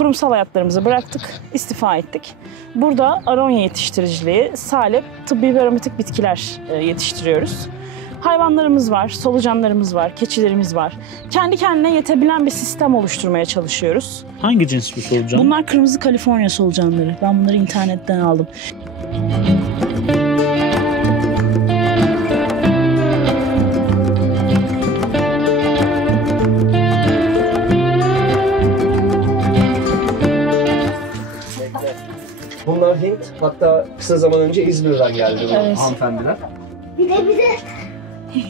Kurumsal hayatlarımızı bıraktık, istifa ettik. Burada aronya yetiştiriciliği, salep, tıbbi ve aromatik bitkiler yetiştiriyoruz. Hayvanlarımız var, solucanlarımız var, keçilerimiz var. Kendi kendine yetebilen bir sistem oluşturmaya çalışıyoruz. Hangi cins bu solucan? Bunlar kırmızı Kaliforniya solucanları. Ben bunları internetten aldım. Bunlar Hint. Hatta kısa zaman önce İzmir'den geldi bu Evet. hanımefendiler. Bir de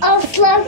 aslan.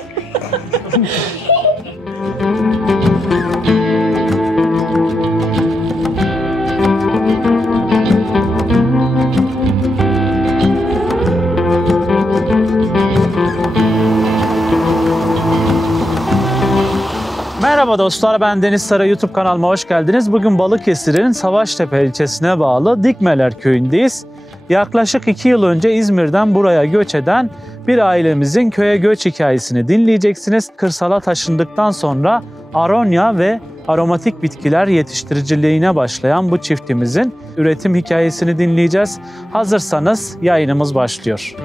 Merhaba dostlar, ben Deniz Sara, YouTube kanalıma hoş geldiniz. Bugün Balıkesir'in Savaştepe ilçesine bağlı Dikmeler köyündeyiz. Yaklaşık 2 yıl önce İzmir'den buraya göç eden bir ailemizin köye göç hikayesini dinleyeceksiniz. Kırsala taşındıktan sonra aronya ve aromatik bitkiler yetiştiriciliğine başlayan bu çiftimizin üretim hikayesini dinleyeceğiz. Hazırsanız yayınımız başlıyor.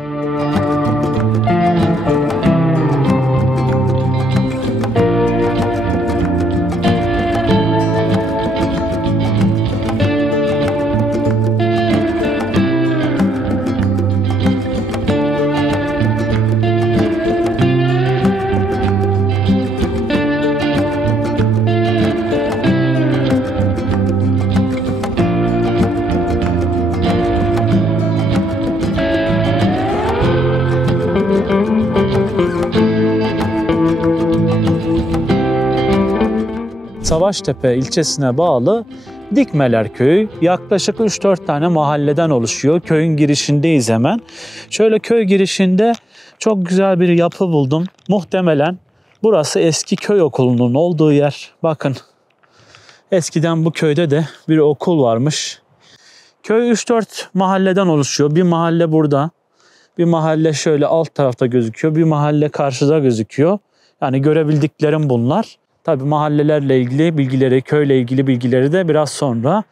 Savaştepe ilçesine bağlı Dikmeler köyü yaklaşık 3-4 tane mahalleden oluşuyor. Köyün girişindeyiz hemen. Şöyle köy girişinde çok güzel bir yapı buldum. Muhtemelen burası eski köy okulunun olduğu yer. Bakın, eskiden bu köyde de bir okul varmış. Köy 3-4 mahalleden oluşuyor. Bir mahalle burada. Bir mahalle şöyle alt tarafta gözüküyor. Bir mahalle karşıda gözüküyor. Yani görebildiklerim bunlar. Tabii mahallelerle ilgili bilgileri, köyle ilgili bilgileri de biraz sonra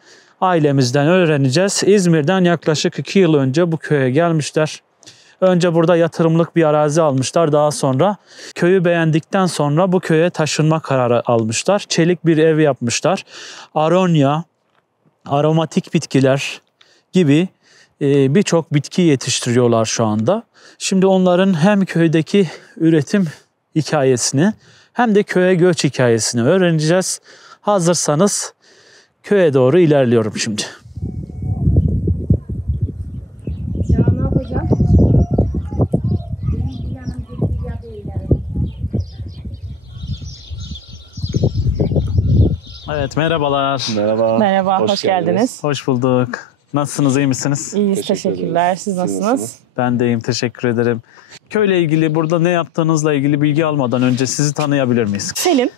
ailemizden öğreneceğiz. İzmir'den yaklaşık 2 yıl önce bu köye gelmişler. Önce burada yatırımlık bir arazi almışlar. Daha sonra köyü beğendikten sonra bu köye taşınma kararı almışlar. Çelik bir ev yapmışlar. Aronya, aromatik bitkiler gibi birçok bitki yetiştiriyorlar şu anda. Şimdi onların hem köydeki üretim hikayesini hem de köye göç hikayesini öğreneceğiz. Hazırsanız köye doğru ilerliyorum şimdi. Ya ne yapacağım? Evet, merhabalar. Merhaba. Merhaba, hoş geldiniz. Hoş bulduk. Nasılsınız, iyi misiniz? İyiyiz, Teşekkür teşekkürler. ederiz. Siz Siz nasılsınız? nasılsınız? Ben de iyiyim, teşekkür ederim. Köyle ilgili, burada ne yaptığınızla ilgili bilgi almadan önce sizi tanıyabilir miyiz? Selin,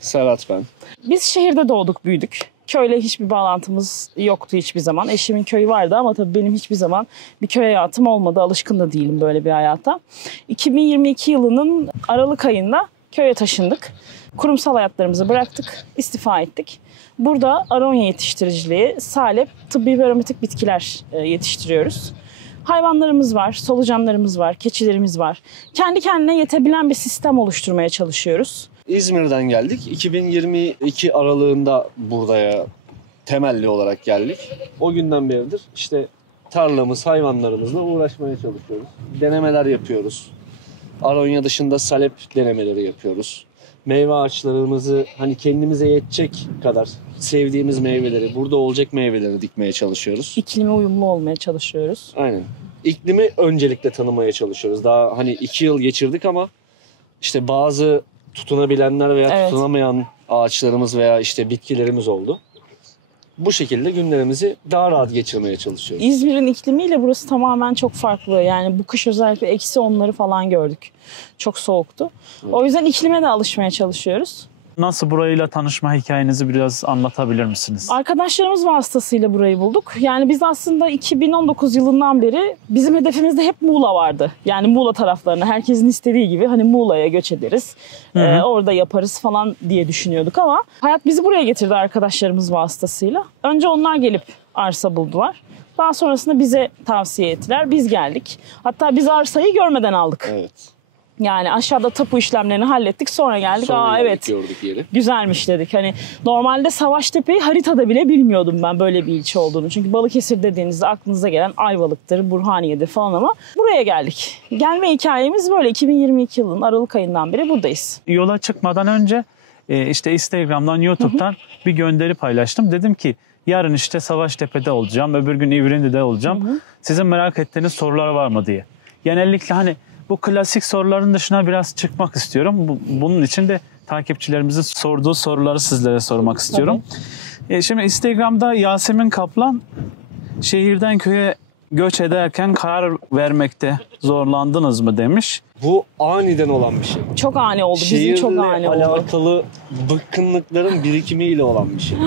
Serhat ben. biz şehirde doğduk, büyüdük. Köyle hiçbir bağlantımız yoktu hiçbir zaman. Eşimin köyü vardı ama tabii benim hiçbir zaman bir köy hayatım olmadı. Alışkın da değilim böyle bir hayata. 2022 yılının Aralık ayında köye taşındık. Kurumsal hayatlarımızı bıraktık, istifa ettik. Burada aronya yetiştiriciliği, salep, tıbbi ve aromatik bitkiler yetiştiriyoruz. Hayvanlarımız var, solucanlarımız var, keçilerimiz var. Kendi kendine yetebilen bir sistem oluşturmaya çalışıyoruz. İzmir'den geldik. 2022 aralığında buraya temelli olarak geldik. O günden beridir işte tarlamız, hayvanlarımızla uğraşmaya çalışıyoruz. Denemeler yapıyoruz. Aronya dışında salep denemeleri yapıyoruz. Meyve ağaçlarımızı hani kendimize yetecek kadar sevdiğimiz meyveleri, burada olacak meyveleri dikmeye çalışıyoruz. İklime uyumlu olmaya çalışıyoruz. Aynen. İklimi öncelikle tanımaya çalışıyoruz. Daha hani 2 yıl geçirdik ama işte bazı tutunabilenler veya Evet. tutunamayan ağaçlarımız veya işte bitkilerimiz oldu. Bu şekilde günlerimizi daha rahat geçirmeye çalışıyoruz. İzmir'in iklimiyle burası tamamen çok farklı. Yani bu kış özellikle -10'ları falan gördük. Çok soğuktu. Evet. O yüzden iklime de alışmaya çalışıyoruz. nasıl burayla tanışma hikayenizi biraz anlatabilir misiniz? Arkadaşlarımız vasıtasıyla burayı bulduk. Yani biz aslında 2019 yılından beri bizim hedefimizde hep Muğla vardı. Yani Muğla taraflarına herkesin istediği gibi hani Muğla'ya göç ederiz. Orada yaparız falan diye düşünüyorduk ama hayat bizi buraya getirdi arkadaşlarımız vasıtasıyla. Önce onlar gelip arsa buldular. Daha sonrasında bize tavsiye ettiler. Biz geldik. Hatta biz arsayı görmeden aldık. Evet. Yani aşağıda tapu işlemlerini hallettik. Sonra geldik. Sonra Evet. gördük yeri. Güzelmiş dedik. Hani normalde Savaştepe'yi haritada bile bilmiyordum ben böyle bir ilçe olduğunu. Çünkü Balıkesir dediğinizde aklınıza gelen Ayvalık'tır, Burhaniye'dir falan ama buraya geldik. Gelme hikayemiz böyle. 2022 yılının Aralık ayından beri buradayız. Yola çıkmadan önce işte Instagram'dan, YouTube'dan bir gönderi paylaştım. Dedim ki yarın işte Savaştepe'de olacağım, öbür gün İvrindi'de olacağım. Sizin merak ettiğiniz sorular var mı diye. Genellikle hani bu klasik soruların dışına biraz çıkmak istiyorum. Bunun için de takipçilerimizin sorduğu soruları sizlere sormak istiyorum. Şimdi Instagram'da Yasemin Kaplan şehirden köye göç ederken karar vermekte zorlandınız mı demiş. Bu aniden olan bir şey. Çok ani oldu. Bizim çok ani Şehirle oldu. alakalı bıkkınlıkların birikimiyle olan bir şey.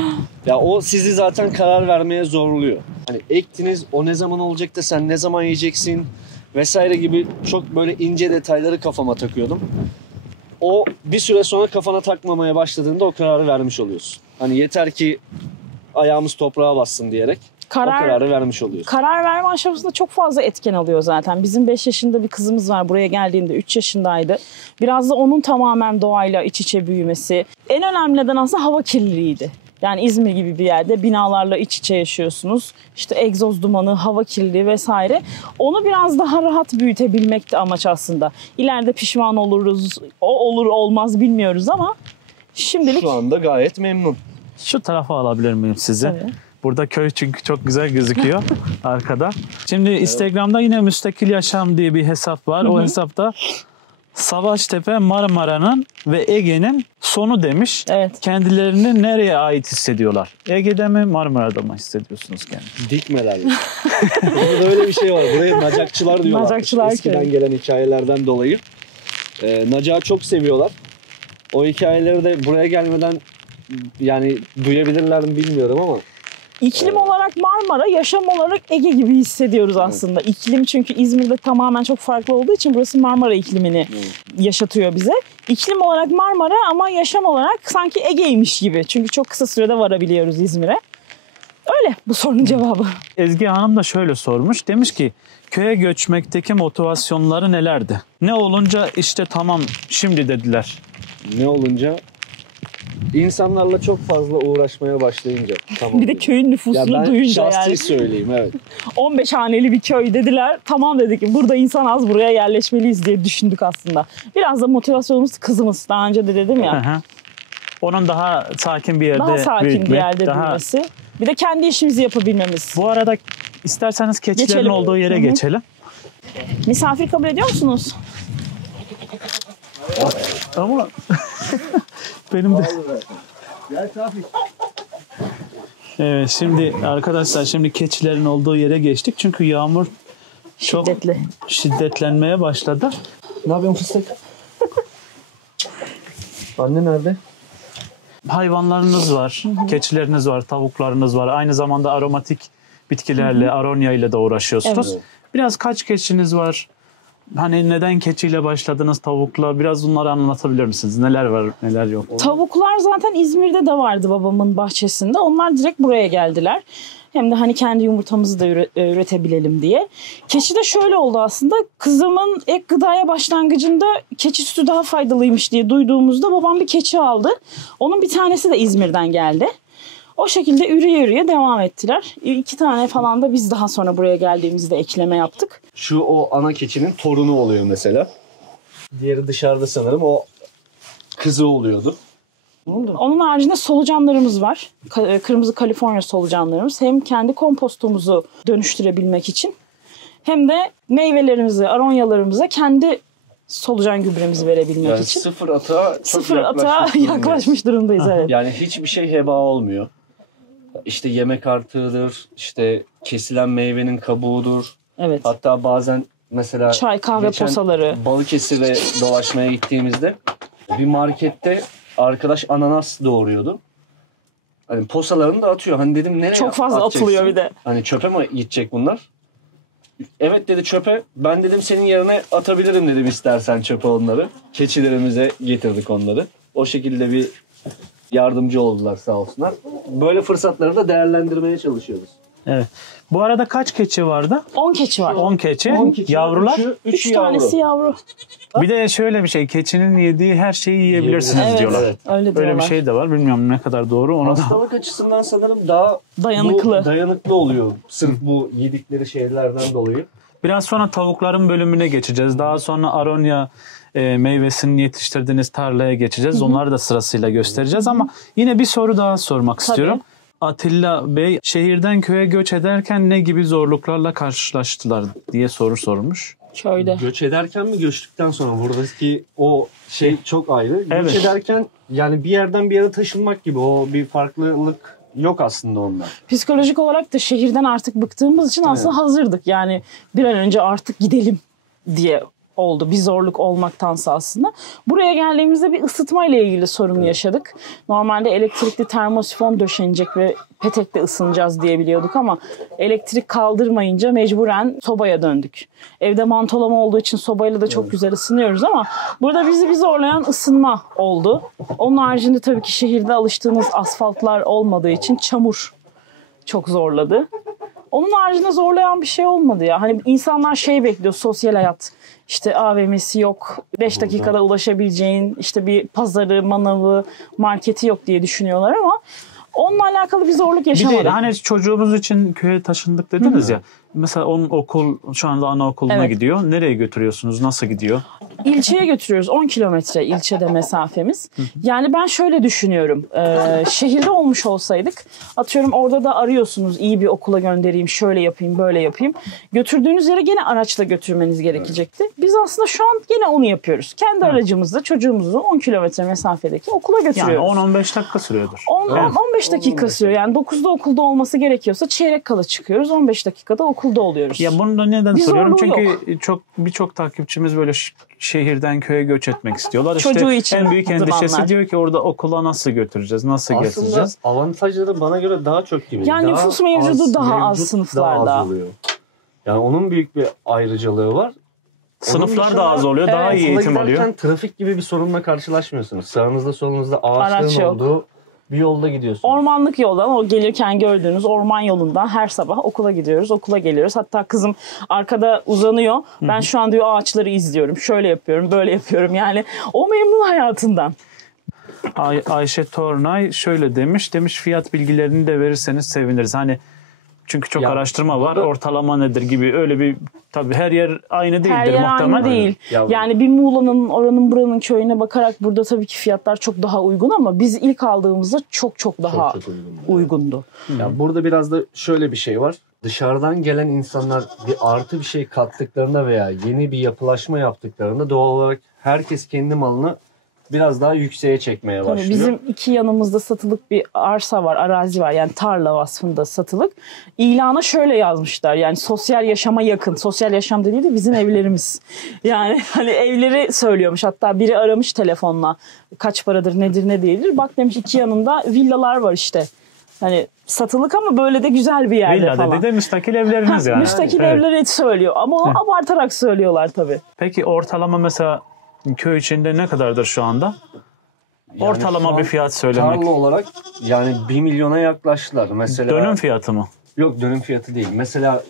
Ya o sizi zaten karar vermeye zorluyor. Hani ektiniz, o ne zaman olacak da sen ne zaman yiyeceksin vesaire gibi çok böyle ince detayları kafama takıyordum. O bir süre sonra kafana takmamaya başladığında o kararı vermiş oluyorsun. Hani yeter ki ayağımız toprağa bassın diyerek o kararı vermiş oluyorsun. Karar verme aşamasında çok fazla etken alıyor zaten. Bizim 5 yaşında bir kızımız var. Buraya geldiğinde 3 yaşındaydı. Biraz da onun tamamen doğayla iç içe büyümesi. En önemli neden aslında hava kirliliğiydi. Yani İzmir gibi bir yerde binalarla iç içe yaşıyorsunuz. İşte egzoz dumanı, hava kirliliği vesaire. Onu biraz daha rahat büyütebilmekti amaç aslında. İleride pişman oluruz, o olur olmaz bilmiyoruz ama şimdilik... Şu anda gayet memnun. Şu tarafa alabilir miyim sizi? Tabii. Burada köy çünkü çok güzel gözüküyor arkada. Şimdi Instagram'da yine Müstakil Yaşam diye bir hesap var. O hesapta Savaştepe Marmara'nın ve Ege'nin sonu demiş. Evet. Kendilerini nereye ait hissediyorlar? Ege'de mi, Marmara'da mı hissediyorsunuz kendinizi? Dikmelerle. Burada öyle bir şey var. Buraya nacakçılar diyorlar. Nacakçılar Eskiden köyü. gelen hikayelerden dolayı. Nacağı çok seviyorlar. O hikayeleri de buraya gelmeden yani duyabilirler mi bilmiyorum ama. İklim olarak Marmara, yaşam olarak Ege gibi hissediyoruz aslında. İklim çünkü İzmir'de tamamen çok farklı olduğu için burası Marmara iklimini yaşatıyor bize. İklim olarak Marmara ama yaşam olarak sanki Ege'ymiş gibi. Çünkü çok kısa sürede varabiliyoruz İzmir'e. Öyle bu sorunun cevabı. Ezgi Hanım da şöyle sormuş. Demiş ki köye göçmekteki motivasyonları nelerdi? Ne olunca işte tamam şimdi dediler. Ne olunca? İnsanlarla çok fazla uğraşmaya başlayınca. Tamam. Bir de köyün Ya nüfusunu ben duyunca şahsi yani. söyleyeyim evet. 15 haneli bir köy dediler. Tamam dedik burada insan az buraya yerleşmeliyiz diye düşündük aslında. Biraz da motivasyonumuz kızımız. Daha önce de dedim ya. Hı hı. Onun daha sakin bir yerde Daha sakin büyütmek, bir yerde daha... büyümesi. Bir de kendi işimizi yapabilmemiz. Bu arada isterseniz keçilerin Geçelim. olduğu yere Hı hı. geçelim. Misafir kabul ediyor musunuz? Ama benim de... Evet şimdi arkadaşlar şimdi keçilerin olduğu yere geçtik. Çünkü yağmur çok Şiddetli. şiddetlenmeye başladı. Ne yapıyorsun fıstık? Anne nerede? Hayvanlarınız var, keçileriniz var, tavuklarınız var. Aynı zamanda aromatik bitkilerle, aronya ile de uğraşıyorsunuz. Evet. Biraz kaç keçiniz var? Hani neden keçiyle başladınız, tavukla? Biraz bunları anlatabilir misiniz? Neler var, neler yok? Tavuklar zaten İzmir'de de vardı babamın bahçesinde. Onlar direkt buraya geldiler. Hem de hani kendi yumurtamızı da üretebilelim diye. Keçi de şöyle oldu aslında. Kızımın ek gıdaya başlangıcında keçi sütü daha faydalıymış diye duyduğumuzda babam bir keçi aldı. Onun bir tanesi de İzmir'den geldi. O şekilde yürüye devam ettiler. 2 tane falan da biz daha sonra buraya geldiğimizde ekleme yaptık. Şu o ana keçinin torunu oluyor mesela. Diğeri dışarıda sanırım o kızı oluyordu. Onun haricinde solucanlarımız var. Kırmızı Kaliforniya solucanlarımız. Hem kendi kompostumuzu dönüştürebilmek için hem de meyvelerimizi, aronyalarımıza kendi solucan gübremizi verebilmek Yani için. sıfır atağa çok Sıfır atağa yaklaşmış durumdayız. Evet. Yani hiçbir şey heba olmuyor. İşte yemek artığıdır, işte kesilen meyvenin kabuğudur. Evet. Hatta bazen mesela Çay, kahve geçen posaları. Balıkesir'e dolaşmaya gittiğimizde bir markette arkadaş ananas doğuruyordu. Hani posalarını da atıyor. Hani dedim nereye Çok fazla atacaksın? atılıyor bir de. Hani çöpe mi gidecek bunlar? Evet dedi çöpe. Ben dedim senin yerine atabilirim dedim istersen çöpe onları. Keçilerimize getirdik onları. O şekilde bir yardımcı oldular sağ olsunlar. Böyle fırsatları da değerlendirmeye çalışıyoruz. Evet. Bu arada kaç keçi vardı? 10 keçi var. 10 keçi. 10 keçi, Yavrular? 3 tanesi yavru. Bir de şöyle bir şey. Keçinin yediği her şeyi yiyebilirsiniz Evet, diyorlar. Evet. öyle diyorlar. Böyle bir şey de var. Bilmiyorum ne kadar doğru. Onu da... Hastalık açısından sanırım daha Dayanıklı. dayanıklı oluyor. Sırf bu yedikleri şeylerden dolayı. Biraz sonra tavukların bölümüne geçeceğiz. Daha sonra aronya meyvesini yetiştirdiğiniz tarlaya geçeceğiz. Onları da sırasıyla göstereceğiz ama yine bir soru daha sormak istiyorum. Atilla Bey şehirden köye göç ederken ne gibi zorluklarla karşılaştılar diye soru sormuş. Köyde. Göç ederken mi göçtükten sonra? Buradaki o şey çok ayrı. Evet. Göç ederken yani bir yerden bir yere taşınmak gibi o bir farklılık yok aslında onda. Psikolojik olarak da şehirden artık bıktığımız için aslında hazırdık. Yani bir an önce artık gidelim diye oldu. Bir zorluk olmaktansa aslında. Buraya geldiğimizde bir ısıtma ile ilgili sorun yaşadık. Normalde elektrikli termosifon döşenecek ve petekle ısınacağız diye biliyorduk ama elektrik kaldırmayınca mecburen sobaya döndük. Evde mantolama olduğu için sobayla da çok güzel ısınıyoruz ama burada bizi bir zorlayan ısınma oldu. Onun haricinde tabii ki şehirde alıştığımız asfaltlar olmadığı için çamur çok zorladı. Onun haricinde zorlayan bir şey olmadı ya. Hani insanlar şey bekliyor, sosyal hayat. İşte AVM'si yok, 5 dakikada ulaşabileceğin işte bir pazarı, manavı, marketi yok diye düşünüyorlar ama onunla alakalı bir zorluk Bir yaşamadık. de hani çocuğumuz için köye taşındık dediniz ya. Mesela onun okul şu anda anaokuluna Evet. gidiyor. Nereye götürüyorsunuz? Nasıl gidiyor? İlçeye götürüyoruz. 10 kilometre ilçede mesafemiz. Yani ben şöyle düşünüyorum. Şehirde olmuş olsaydık atıyorum orada da arıyorsunuz iyi bir okula göndereyim, şöyle yapayım, böyle yapayım. Götürdüğünüz yere gene araçla götürmeniz gerekecekti. Biz aslında şu an gene onu yapıyoruz. Kendi aracımızla çocuğumuzu 10 kilometre mesafedeki okula Yani götürüyoruz. 10-15 dakika sürüyordur. 10-15 dakika sürüyor. Yani 9'da okulda olması gerekiyorsa çeyrek kala çıkıyoruz. 15 dakikada okulda oluyoruz. Ya bunu da neden Bir soruyorum? zorluğu Çünkü birçok takipçimiz böyle şehirden köye göç etmek istiyorlar. Çocuğu için en büyük endişesi duranlar. diyor ki orada okula nasıl götüreceğiz? Nasıl Aslında getireceğiz? avantajları bana göre daha çok gibi. Yani Daha nüfus mevcudu daha az mevcut sınıflarda. daha az oluyor. Yani onun büyük bir ayrıcalığı var. Sınıflar dışında- da az oluyor. Daha Evet. iyi eğitim Okula alıyor. giderken trafik gibi bir sorunla karşılaşmıyorsunuz. Sağınızda solunuzda Araç ağaçların yok. olduğu bir yolda gidiyorsunuz. Ormanlık yoldan o gelirken gördüğünüz orman yolundan her sabah okula gidiyoruz, okula geliyoruz. Hatta kızım arkada uzanıyor. Ben şu an diyor ağaçları izliyorum. Şöyle yapıyorum, böyle yapıyorum. Yani o memnun hayatından. Ayşe Tornay şöyle demiş fiyat bilgilerini de verirseniz seviniriz. Hani çünkü çok Ya, araştırma var. Ortalama nedir gibi öyle bir tabii her yer aynı değildir Her yer muhtemelen. aynı değil. Ya- Yani bir Muğla'nın oranın buranın köyüne bakarak burada tabii ki fiyatlar çok daha uygun ama biz ilk aldığımızda çok daha çok uygun. uygundu. Ya burada biraz da şöyle bir şey var. Dışarıdan gelen insanlar bir artı bir şey kattıklarında veya yeni bir yapılaşma yaptıklarında doğal olarak herkes kendi malını biraz daha yükseğe çekmeye Tabii başlıyor. bizim iki yanımızda satılık bir arsa var, arazi var. Yani tarla vasfında satılık. İlana şöyle yazmışlar. Yani sosyal yaşama yakın. Sosyal yaşam dediği de bizim evlerimiz. Yani hani evleri söylüyormuş. Hatta biri aramış telefonla. Kaç paradır, nedir, ne değildir. Bak demiş iki yanında villalar var işte. Hani satılık ama böyle de güzel bir yerde Villa falan. dedi de müstakil evleriniz yani. Müstakil Evet. evleri söylüyor. Ama o abartarak söylüyorlar tabii. Peki ortalama mesela köy içinde ne kadardır şu anda? Yani Ortalama şu an bir fiyat söylemek. Tarla olarak yani 1 milyona yaklaştılar. Mesela Dönüm fiyatı mı? Yok dönüm fiyatı değil. Mesela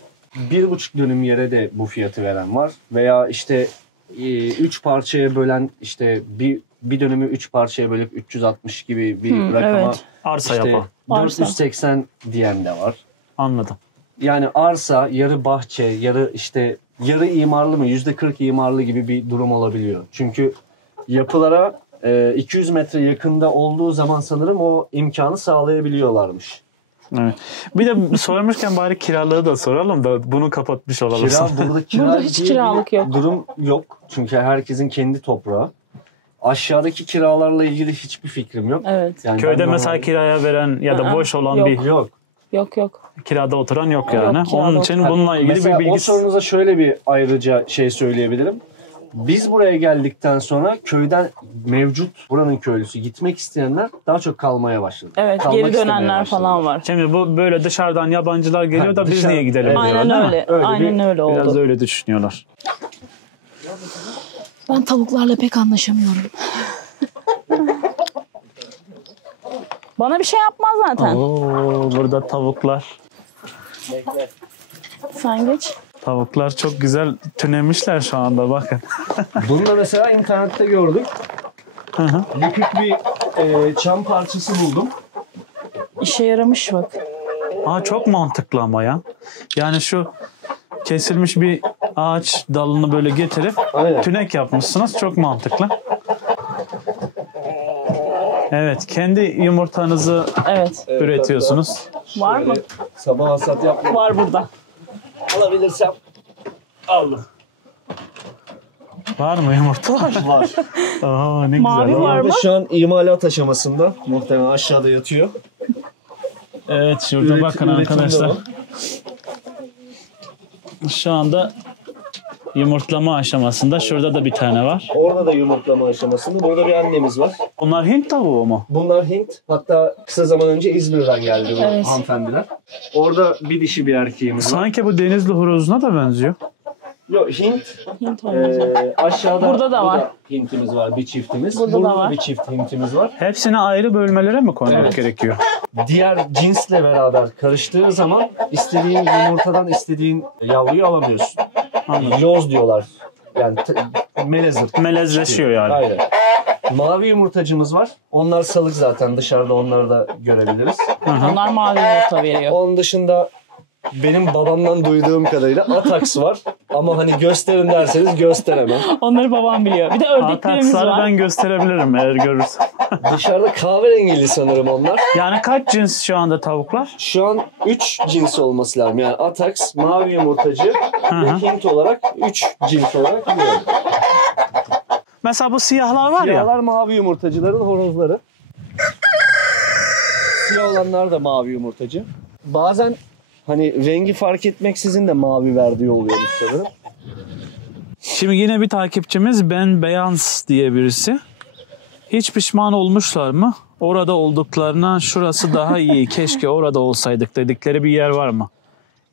1,5 dönüm yere de bu fiyatı veren var. Veya işte 3 parçaya bölen işte bir dönümü 3 parçaya bölüp 360 gibi bir rakama evet. Arsa işte yapa. 480 diyen de var. Anladım. Yani arsa, yarı bahçe, yarı imarlı mı, %40 imarlı gibi bir durum olabiliyor. Çünkü yapılara 200 metre yakında olduğu zaman sanırım o imkanı sağlayabiliyorlarmış. Evet. Bir de sormuşken bari kiralığı da soralım da bunu kapatmış olalım. Burada hiç diye kiralık bir yok. durum yok. Çünkü herkesin kendi toprağı. Aşağıdaki kiralarla ilgili hiçbir fikrim yok. Evet. Yani Köyde ben mesela normalde- kiraya veren ya da boş olan Yok. bir yok. Yok. kirada oturan yok yani. Yok, kirada Onun için oturan. bununla ilgili Mesela bir o bilgi. sorunuza şöyle bir ayrıca şey söyleyebilirim. Biz buraya geldikten sonra köyden mevcut buranın köylüsü gitmek isteyenler daha çok kalmaya başladı. Evet, Kalmak geri istemeye dönenler başladılar. falan var. Şimdi bu böyle dışarıdan yabancılar geliyor da biz dışarı- niye gidelim Evet. diyorlar, Aynen değil mi? öyle. Öyle Aynen bir- öyle oldu. Biraz öyle düşünüyorlar. Ben tavuklarla pek anlaşamıyorum. Bana bir şey yapmaz zaten. Oo, burada tavuklar. Sen geç. Tavuklar çok güzel tünemişler şu anda bakın. Bunu da mesela internette gördüm. Hı hı. Bükük bir çam parçası buldum. İşe yaramış bak. Aa, çok mantıklı ama ya. Yani şu kesilmiş bir ağaç dalını böyle getirip Aynen. tünek yapmışsınız. Çok mantıklı. Evet, kendi yumurtanızı Evet. üretiyorsunuz. Var mı? Sabah hasat yapmak Var burada. alabilirsem. Allah. Var mı yumurta? Var. Aa, ne Mavi güzel. var mı? Şu an imalat aşamasında. Muhtemelen aşağıda yatıyor. Evet, şurada bakın Üretimde arkadaşlar. o. Şu anda yumurtlama aşamasında. Şurada da bir tane var. Orada da yumurtlama aşamasında. Burada bir annemiz var. Onlar Hint tavuğu mu? Bunlar Hint. Hatta kısa zaman önce İzmir'den geldi bu Evet. hanımefendiler. Orada bir dişi bir erkeğimiz var. Sanki bu denizli horozuna da benziyor. Yok Hint. Hint olmaz. Aşağıda Burada da var. Hintimiz var, bir çiftimiz. Burada da var. bir çift Hintimiz var. Hepsini ayrı bölmelere mi koymak Evet. gerekiyor? Diğer cinsle beraber karıştığı zaman istediğin yumurtadan istediğin yavruyu alamıyorsun. Yoz diyorlar. Yani melezir. Melezleşiyor yani. Aynen. Mavi yumurtacımız var. Onlar salık zaten. Dışarıda onları da görebiliriz. Onlar mavi yumurta veriyor. Onun dışında benim babamdan duyduğum kadarıyla Atax var. Ama hani gösterin derseniz gösteremem. Onları babam biliyor. Bir de ördeklerimiz Ataksları var. ben gösterebilirim eğer görürsem. Dışarıda kahverengili sanırım onlar. Yani kaç cins şu anda tavuklar? Şu an 3 cins olması lazım. Yani Atax, mavi yumurtacı ve Hint olarak 3 cins olarak biliyorum. Mesela bu siyahlar var ya. Siyahlar mavi yumurtacıların horozları. Siyah olanlar da mavi yumurtacı. Bazen hani rengi fark etmeksizin de mavi verdiği oluyormuş sanırım. Şimdi yine bir takipçimiz Ben Beyans diye birisi. Hiç pişman olmuşlar mı? Orada olduklarına şurası daha iyi, keşke orada olsaydık dedikleri bir yer var mı?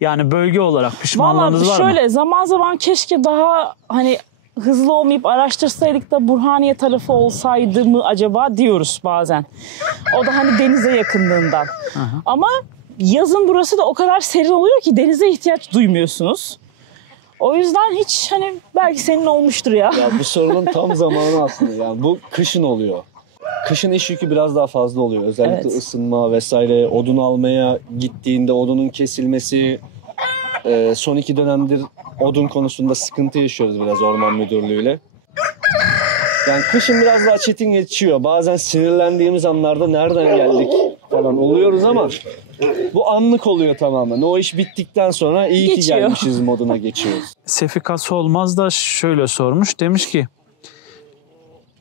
Yani bölge olarak pişmanlığınız Vallahi var mı? şöyle zaman zaman keşke daha hani hızlı olmayıp araştırsaydık da Burhaniye tarafı olsaydı mı acaba diyoruz bazen. O da hani denize yakınlığından. Ama yazın burası da o kadar serin oluyor ki denize ihtiyaç duymuyorsunuz. O yüzden hiç hani belki senin olmuştur ya. Ya bu sorunun tam zamanı aslında. Yani bu kışın oluyor. Kışın iş yükü biraz daha fazla oluyor. Özellikle Evet. ısınma vesaire, odun almaya gittiğinde odunun kesilmesi. Son 2 dönemdir odun konusunda sıkıntı yaşıyoruz biraz orman müdürlüğüyle. Yani kışın biraz daha çetin geçiyor. Bazen sinirlendiğimiz anlarda nereden geldik falan oluyoruz ama bu anlık oluyor tamamen. O iş bittikten sonra iyi ki Geçiyor. gelmişiz moduna geçiyoruz. Sefikası olmaz da şöyle sormuş. Demiş ki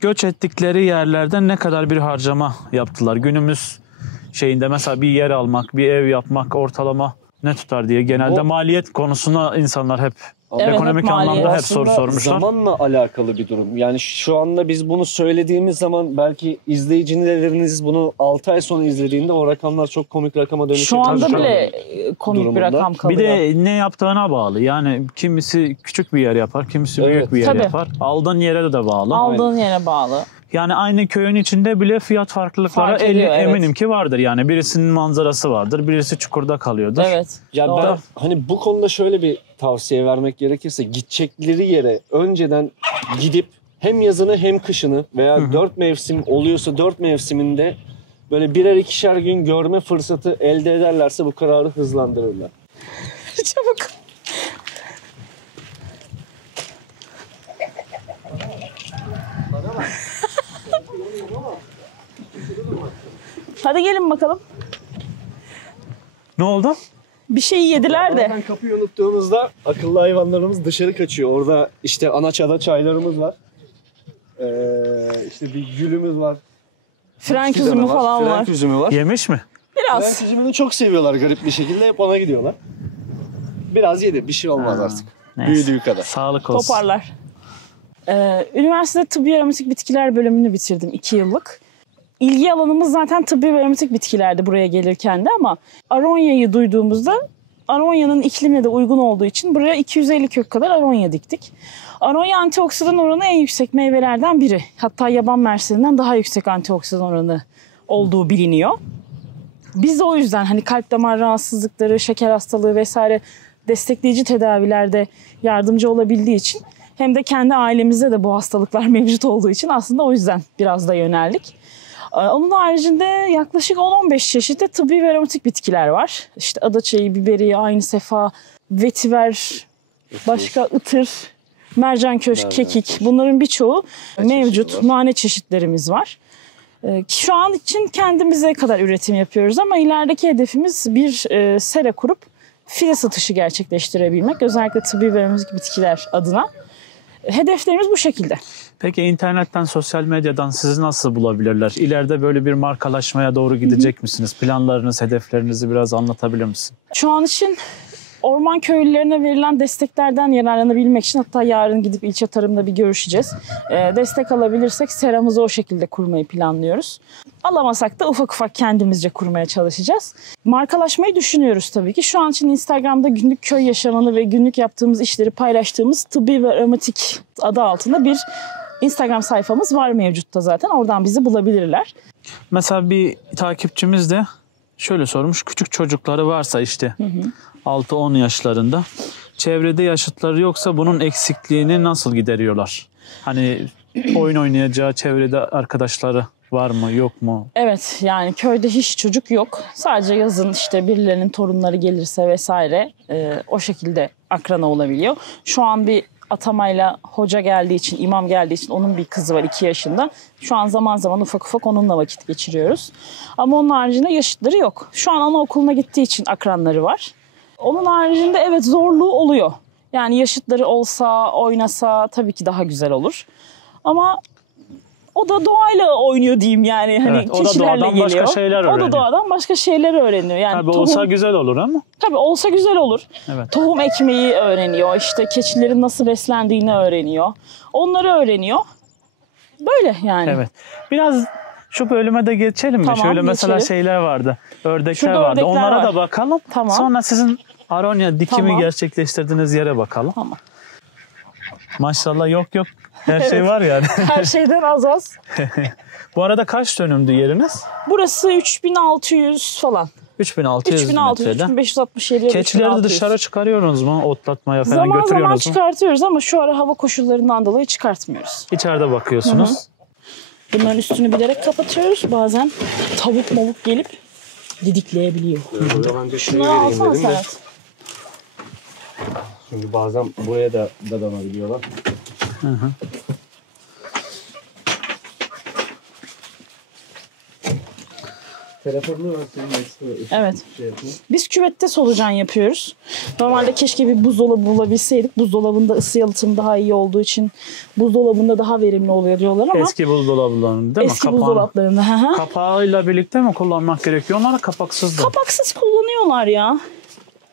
göç ettikleri yerlerden ne kadar bir harcama yaptılar? Günümüz şeyinde mesela bir yer almak, bir ev yapmak ortalama ne tutar diye genelde Bu- maliyet konusuna insanlar hep Evet, ekonomik hep maliyet. anlamda hep soru Aslında sormuşlar. zamanla alakalı bir durum. Yani şu anda biz bunu söylediğimiz zaman belki izleyicileriniz bunu 6 ay sonra izlediğinde o rakamlar çok komik rakama dönüşecek. Şu anda Tabii, bile komik bir durumunda. rakam Bir kalıyor. de ne yaptığına bağlı. Yani kimisi küçük bir yer yapar, kimisi büyük Evet. bir yer Tabii. yapar. Aldığın yere de bağlı. Aldığın yere bağlı. Yani aynı köyün içinde bile fiyat farklılıkları Fark ediyor, evet. eminim ki vardır. Yani birisinin manzarası vardır, birisi çukurda kalıyordur. Evet. Ya doğru. ben hani bu konuda şöyle bir tavsiye vermek gerekirse gidecekleri yere önceden gidip hem yazını hem kışını veya 4 mevsim oluyorsa 4 mevsiminde böyle birer ikişer gün görme fırsatı elde ederlerse bu kararı hızlandırırlar. Çabuk. Hadi gelin bakalım. Ne oldu? Bir şey yediler de. Bazen kapıyı unuttuğumuzda akıllı hayvanlarımız dışarı kaçıyor. Orada işte anaçada çaylarımız var. İşte bir gülümüz var. Frenk üzümü falan var. Frenk üzümü var. Yemiş mi? Biraz. Frenk üzümünü çok seviyorlar garip bir şekilde. Hep ona gidiyorlar. Biraz yedi. Bir şey olmaz artık. Neyse. Büyüdüğü kadar. Sağlık olsun. Toparlar. Üniversitede tıbbi aromatik bitkiler bölümünü bitirdim 2 yıllık. İlgi alanımız zaten tıbbi ve aromatik bitkilerdi buraya gelirken de ama aronyayı duyduğumuzda aronya'nın iklimine de uygun olduğu için buraya 250 kök kadar aronya diktik. Aronya antioksidan oranı en yüksek meyvelerden biri. Hatta yaban mersininden daha yüksek antioksidan oranı olduğu biliniyor. Biz de o yüzden hani kalp damar rahatsızlıkları, şeker hastalığı vesaire destekleyici tedavilerde yardımcı olabildiği için hem de kendi ailemizde de bu hastalıklar mevcut olduğu için aslında o yüzden biraz da yöneldik. Onun haricinde yaklaşık 10-15 çeşitli tıbbi ve aromatik bitkiler var. İşte adaçayı, biberiye, aynı sefa, vetiver, başka ıtır, mercan köşk, kekik, bunların birçoğu mevcut. Nane çeşitlerimiz var. Şu an için kendimize kadar üretim yapıyoruz ama ilerideki hedefimiz bir sera kurup fide satışı gerçekleştirebilmek. Özellikle tıbbi ve aromatik bitkiler adına. Hedeflerimiz bu şekilde. Peki internetten, sosyal medyadan sizi nasıl bulabilirler? İleride böyle bir markalaşmaya doğru gidecek misiniz? Planlarınız, hedeflerinizi biraz anlatabilir misin? Şu an için orman köylülerine verilen desteklerden yararlanabilmek için hatta yarın gidip ilçe tarımda bir görüşeceğiz. Destek alabilirsek seramızı o şekilde kurmayı planlıyoruz. Alamasak da ufak ufak kendimizce kurmaya çalışacağız. Markalaşmayı düşünüyoruz tabii ki. Şu an için Instagram'da günlük köy yaşamını ve günlük yaptığımız işleri paylaştığımız tıbbi ve aromatik adı altında bir Instagram sayfamız var mevcutta zaten. Oradan bizi bulabilirler. Mesela bir takipçimiz de şöyle sormuş. Küçük çocukları varsa işte 6-10 yaşlarında çevrede yaşıtları yoksa bunun eksikliğini nasıl gideriyorlar? Hani oyun oynayacağı çevrede arkadaşları var mı yok mu? Evet, yani köyde hiç çocuk yok. Sadece yazın işte birilerinin torunları gelirse vesaire o şekilde akrana olabiliyor. Şu an bir atamayla hoca geldiği için, imam geldiği için onun bir kızı var 2 yaşında. Şu an zaman zaman ufak ufak onunla vakit geçiriyoruz. Ama onun haricinde yaşıtları yok. Şu an anaokuluna gittiği için akranları var. Onun haricinde evet zorluğu oluyor. Yani yaşıtları olsa, oynasa tabii ki daha güzel olur. Ama o da doğayla oynuyor diyeyim yani. Hani Evet, o da kişilerle doğadan geliyor. başka şeyler O öğreniyor. da doğadan başka şeyler öğreniyor. Yani Tabii olsa güzel olur ama. Tabii olsa güzel olur. Evet. Tohum ekmeği öğreniyor. İşte keçilerin nasıl beslendiğini öğreniyor. Onları öğreniyor. Böyle yani. Evet. Biraz şu bölüme de geçelim mi? Tamam, Şöyle mesela geçelim. şeyler vardı. Ördekler Şurada vardı. ördekler Onlara var. da bakalım. Tamam. Sonra sizin aronya dikimi Tamam. gerçekleştirdiğiniz yere bakalım. Tamam. Maşallah yok. Her şey var yani. Her şeyden az. Bu arada kaç dönümdü yeriniz? Burası 3600 falan. 3600 3600, metrede. 3567, Keçileri 3600. dışarı çıkarıyorsunuz mu? Otlatmaya falan Zaman zaman götürüyorsunuz mu? çıkartıyoruz ama şu ara hava koşullarından dolayı çıkartmıyoruz. İçeride bakıyorsunuz. Bunların üstünü bilerek kapatıyoruz. Bazen tavuk gelip didikleyebiliyor. Şunları alsana Serhat. Çünkü bazen buraya da dadanabiliyorlar. Telefonunu Evet. Biz küvette solucan yapıyoruz. Normalde keşke bir buzdolabı bulabilseydik. Buzdolabında ısı yalıtım daha iyi olduğu için buzdolabında daha verimli oluyor diyorlar ama Eski buzdolaplarında değil mi? eski buzdolaplarında. Hı hı. Kapağıyla birlikte mi kullanmak gerekiyor? Onlar da kapaksız da. Kapaksız kullanıyorlar ya.